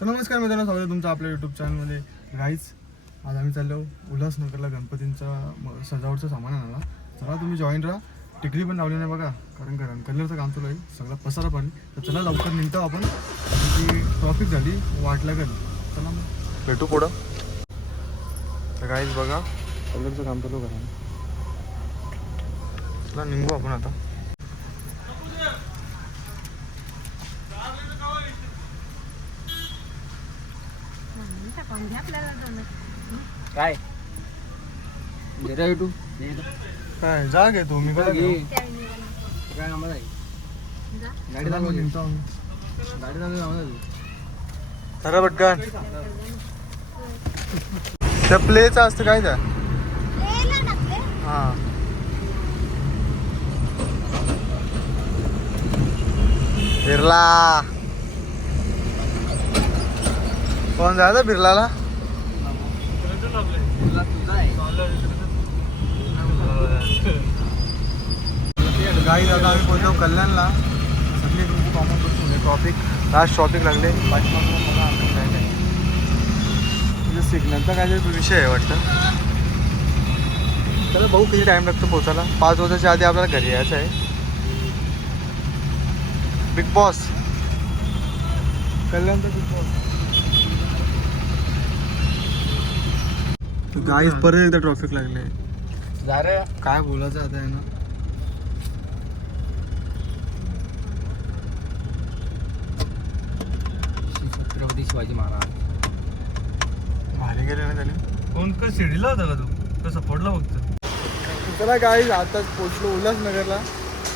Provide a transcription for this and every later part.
तर नमस्कार मित्रांनो स्वागत आहे तुमचं आपल्या यूट्यूब चॅनलमध्ये गाईच आज आम्ही चाललो उल्हासनगरला गणपतींचा सजावटचं सामान आणायला. चला तुम्ही जॉईन राहा. टिकली पण लावली नाही बघा कारण कारण कलरचं काम चालू आहे. सगळा पसारा पण. तर चला लवकर निघतो आपण. ती ट्रॉफिक झाली वाट लागेल चला मग. भेटू पुढं. तर राईज बघा. कलरचं काम चालू करा चला निघू आपण आता. काय? घेता काय तू मी काय आहे? गाडी. गाडी आहे खरं पटकन. त्या प्लेचं असतं काय त्या? हा. बिर्ला कोण जायचं बिर्लाला? गाई दादा आम्ही पोहोचलो कल्याणला. सगळे ग्रुप कॉमन करून ट्रॉफिक लास्ट ट्रॉफिक लागले. पाठीमागून म्हणजे सिग्नलचा काहीतरी विषय आहे वाटतं. तर भाऊ किती टाईम लागतो पोहोचायला. पाच वाजायच्या आधी आपल्याला घरी यायचं आहे. बिग बॉस कल्याणचा बिग बॉस गाईज परत एकदा ट्रॉफिक लागले. जा रे काय बोलायचं आता आहे ना छत्रपती शिवाजी महाराज. भारी गेले ना त्याने. कोण? का शिर्डीला होता का तू? कसं पडला फक्त? चला गाईज आताच पोचलो उल्हासनगरला.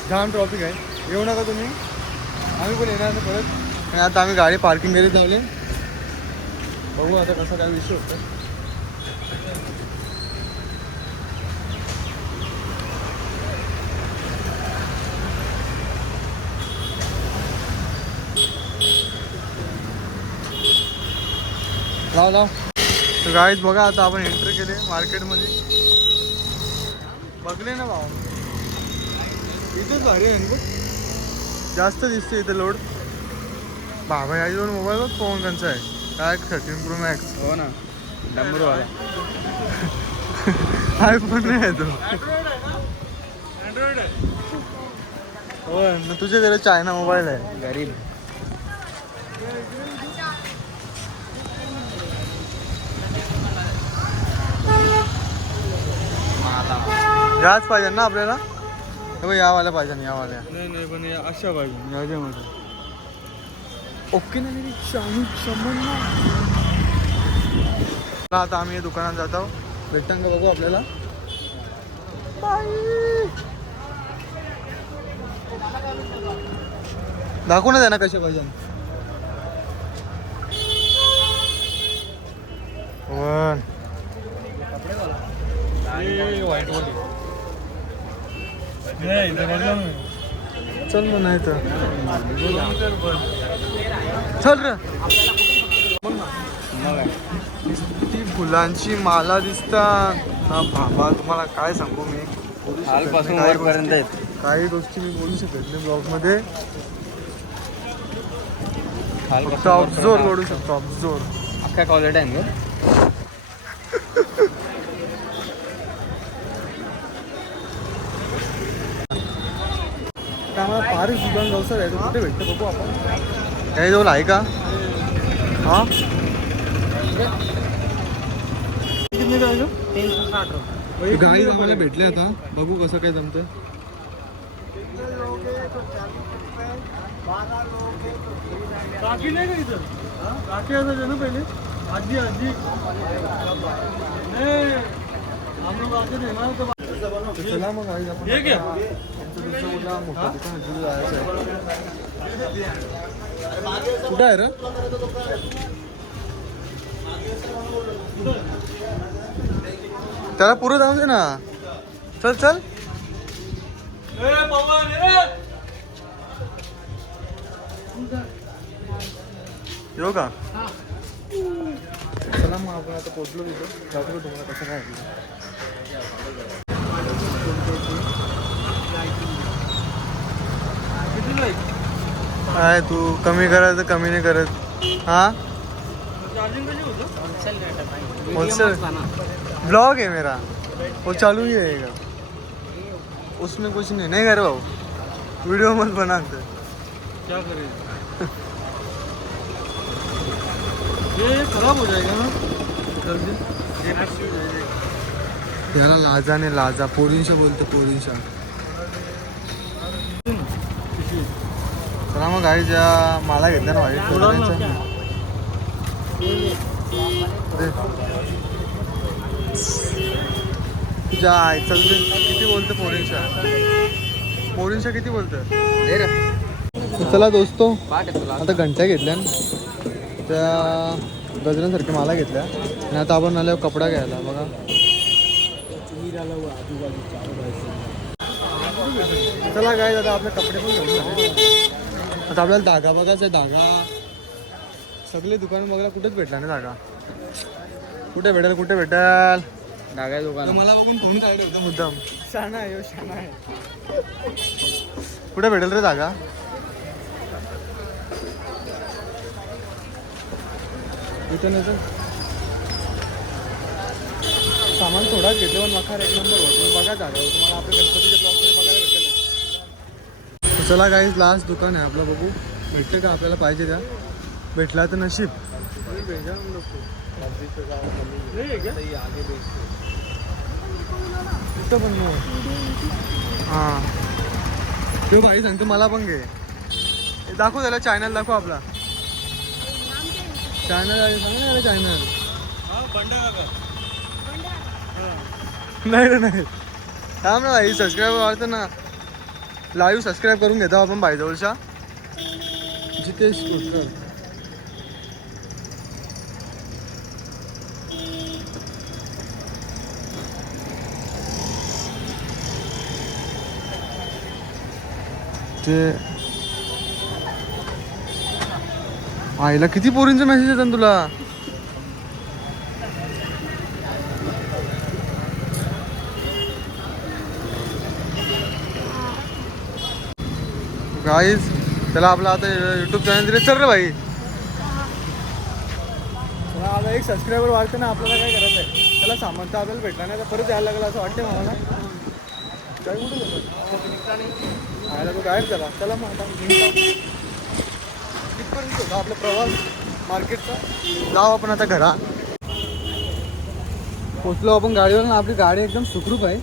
जाम ट्रॉफिक आहे. येऊ नका तुम्ही. आम्ही पण येणार नाही परत. आणि आता आम्ही गाडी पार्किंग घरी धावले बघू आता कसा काय विषय होता लाव लाव. गाईज बघा आता आपण एंटर केले मार्केटमध्ये. बघले ना भाऊ? इथेच भारी आहे. जास्त दिसते इथे लोड बाबा या दोन मोबाईल फोन त्यांचा आहे. काय थर्टीन प्रो मॅक्स हो ना. डंबरूवाला आयफोन नाही आहे तो. हो ना? तुझे त्याला चायना मोबाईल आहे गरीब। याच पाहिजे ना आपल्याला हे बघ यावाल्या पाहिजे ना यावाल्या नाही नाही पण या अशा पाहिजे याच्यामध्ये ओके ना मेरी चायनी तमन्ना चला, आता आम्ही दुकानात जात आहोत. भेटतां का बघू आपल्याला. दाखवू ना त्यांना कसे पाहिजे. वन. चल मग नाही तर. चल रे. ती फुलांची माला दिसतात हा बाबा तुम्हाला काय सांगू मी? बोलू शकत नाही. काही गोष्टी- आहेत. काही गोष्टी मी बोलू शकत नाही ब्लॉगमध्ये फक्त खालपासून ऑब्झोर वरपर्यंत. करू शकतो ऑब्झोर अख्ख्या क्वालिटी आहे ना? त्यामुळे फारच दुकान व्यवसाय आहे तो कुठे भेटतं? बघू आपण. काही जवळ आहे का? हा? किती काय गाडी आम्हाला भेटले आता. बघू कसं काय जमतं काकी नाही का इथं? काकी असायचे ना पहिले? आजी आजी. नाही. तर चला मग आपण हे घ्या. मोठं दुकान तिथे जायचं आहे. कुठं आहे रे? त्याला पुरं जाऊ दे ना. चल चल. येऊ का? चला मग आपण आता पोचलो तिथं. दाखवतो तुम्हाला कसं काय काय तू कमी करायचं कमी नाही करत. हा? होलसेल. ब्लॉग है मेरा। वो चालू ही रहेगा। उसमें कुछ नहीं। नहीं कर भाऊ वीडियो मत बनाते। क्या करें? ये खराब हो जाएगा ना? जल्दी। हो याला लाजाने लाजा पोरींशा बोलते पोरींशा. चला मग गाडी ज्या मला घेतल्या ना ना वाईट तुझ्या आईचा किती बोलतं पोरींशा पोरींशा किती बोलतं? चला दोस्तो आता घंट्या घेतल्या त्या गजऱ्यांसारख्या मला घेतल्या. आणि आता आपण आलो कपडा घ्यायला बघा. चला काय आता आपले कपडे पण घेऊन. आता आपल्याला धागा बघायचा धागा. सगळे दुकान बघायला कुठेच भेटला ना धागा. कुठे भेटेल कुठे भेटेल? दुकान. मला बघून फोन काढले होतं मुद्दाम. शाणा आहे शाणा आहे. कुठे भेटेल रे धागा इथं नाही तर. सामान थोडाच घेतलं पण मखार एक नंबर होतो बघा जागा तुम्हाला आपल्या गणपतीच्या ब्लॉगमध्ये बघायला भेटेल. चला काहीच लास्ट दुकान आहे आपलं बघू. भेटतं का आपल्याला? पाहिजे त्या. भेटला तर नशीब. हा पण हां भाई सांगतो मला पण घे दाखव त्याला चॅनल दाखव आपला चॅनल आहे सांग ना चॅनल नाही नाही थांब ना भाई सबस्क्राईब वाढतं ना लाईव्ह सबस्क्राईब करून घेतो आपण बायजवळच्या जितेश कोटकर. ते आईला किती पोरींचा मेसेज येतात तुला? गाईज त्याला आपला आता युट्यूब चॅनल दिले चल रे भाई. आता एक सबस्क्रायबर वाढते ना आपल्याला काय करायचं आहे त्याला सामान तर आपल्याला भेटला नाही तर परत यायला लागला असं वाटतं मला चल कुठे खायला तो गायब झाला चला मग आता तिथपर्यंत होता आपला प्रवास मार्केटचा. जाऊ आपण आता घरा. पोचलो आपण गाडीवर ना आपली गाडी एकदम सुखरूप आहे.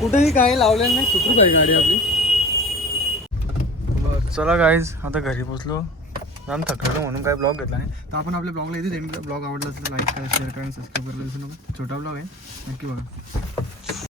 कुठेही काही लावलेलं नाही सुखरूप आहे गाडी आपली. चला गाईज आता घरी पोचलो. जाम थकलो म्हणून काय ब्लॉग घेतला नाही. तर आपण आपल्या ब्लॉगला येते ब्लॉग आवडला असेल लाईक करा शेअर करा सबस्क्राईब करायला विसरू नका. छोटा ब्लॉग आहे. नक्की बघा.